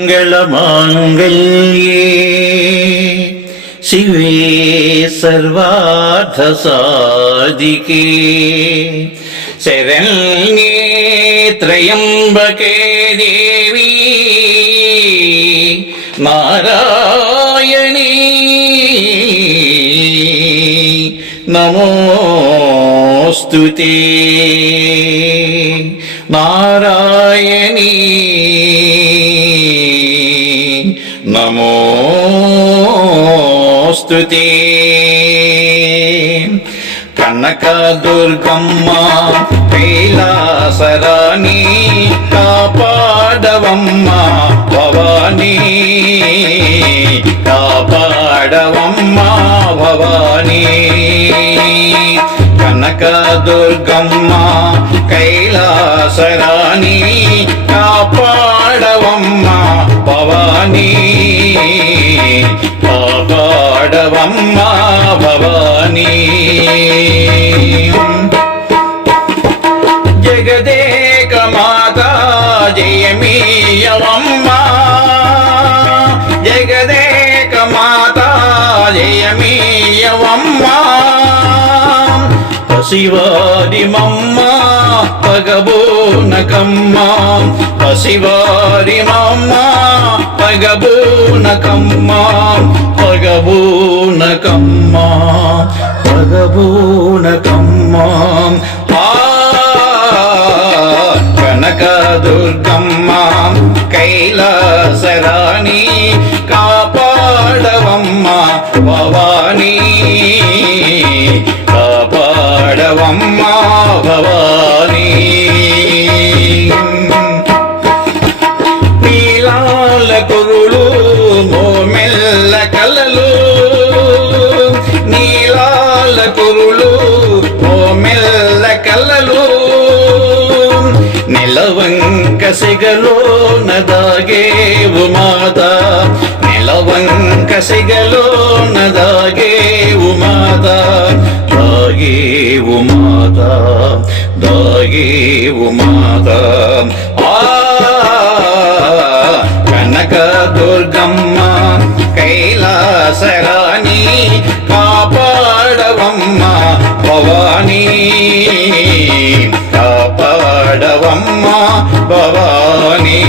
मङ्गलमाङ्गल्ये शिवे सर्वार्थसाधिके शरण्ये त्र्यम्बके देवी नारायणी नमोऽस्तु ते नारायणी నమోస్తు కనక దుర్గమ్మ పీలాసరాణి కాపాడవమ్మ భవానీ. కాపాడవమ్మ భవానీ. కనకదుర్గమ్మ కైలాసరాణి కాపాడవమ్మ భవానీ కాపాడవమ్మ భవానీ జగదేక మాత జయమీయవమ్మ పసివారి మమ్మ పగబోనకమ్మ పసివారి మమ్మ పగబోనకమ్మ పగబోనకమ్మ పగబోనకమ్మ ఆ కనక దుర్గమ్మ కైలాసరాణి కాపాడవమ్మ భవానీ నీలాల కురులు మోమెల్ల కలలు నీలాల కురులు మోమెల్ల కలలు నిలవంక సిగలో నదాగేవు మాత. నిలవంక సిగలో నదాగేవు మాత. దాగేవు మాత దాగేవు మాత. కాపాడవమ్మ భవానీ. కాపాడవమ్మ భవానీ.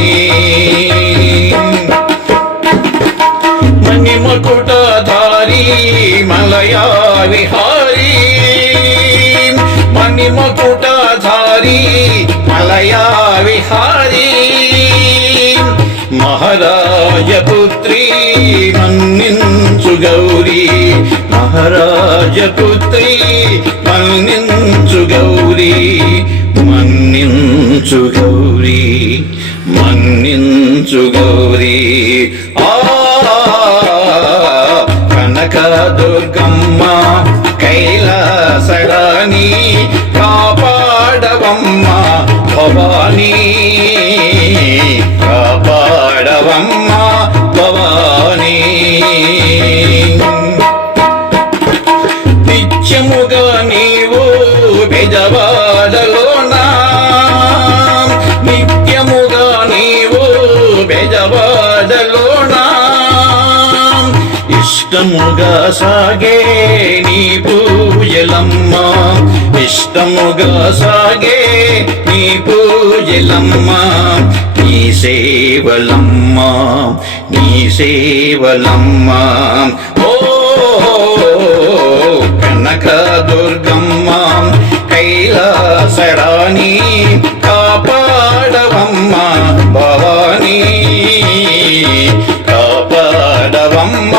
మణిమకుటధారి మలయా విహారీ. మణిమకుటధారి మలయా విహారీ. మహారాజపుత్రి మన్నించు గౌరీ. మహారాజపుత్రి మన్నించు గౌరీ. మన్నించు గౌరీ మన్నించు గౌరీ. ఆ కనక దుర్గమ్మ కైలాసరాణి కాపాడవమ్మ భవానీ. సాగే నీ పూజలమ్మ. ఇష్టముగా సాగే నీ పూజలమ్మ. నీ సేవలమ్మ నీ సేవలమ్మ. ఓ కనక దుర్గమ్మ కైలాసరాణి కాపాడవమ్మ. భవానీ కాపాడవమ్మ.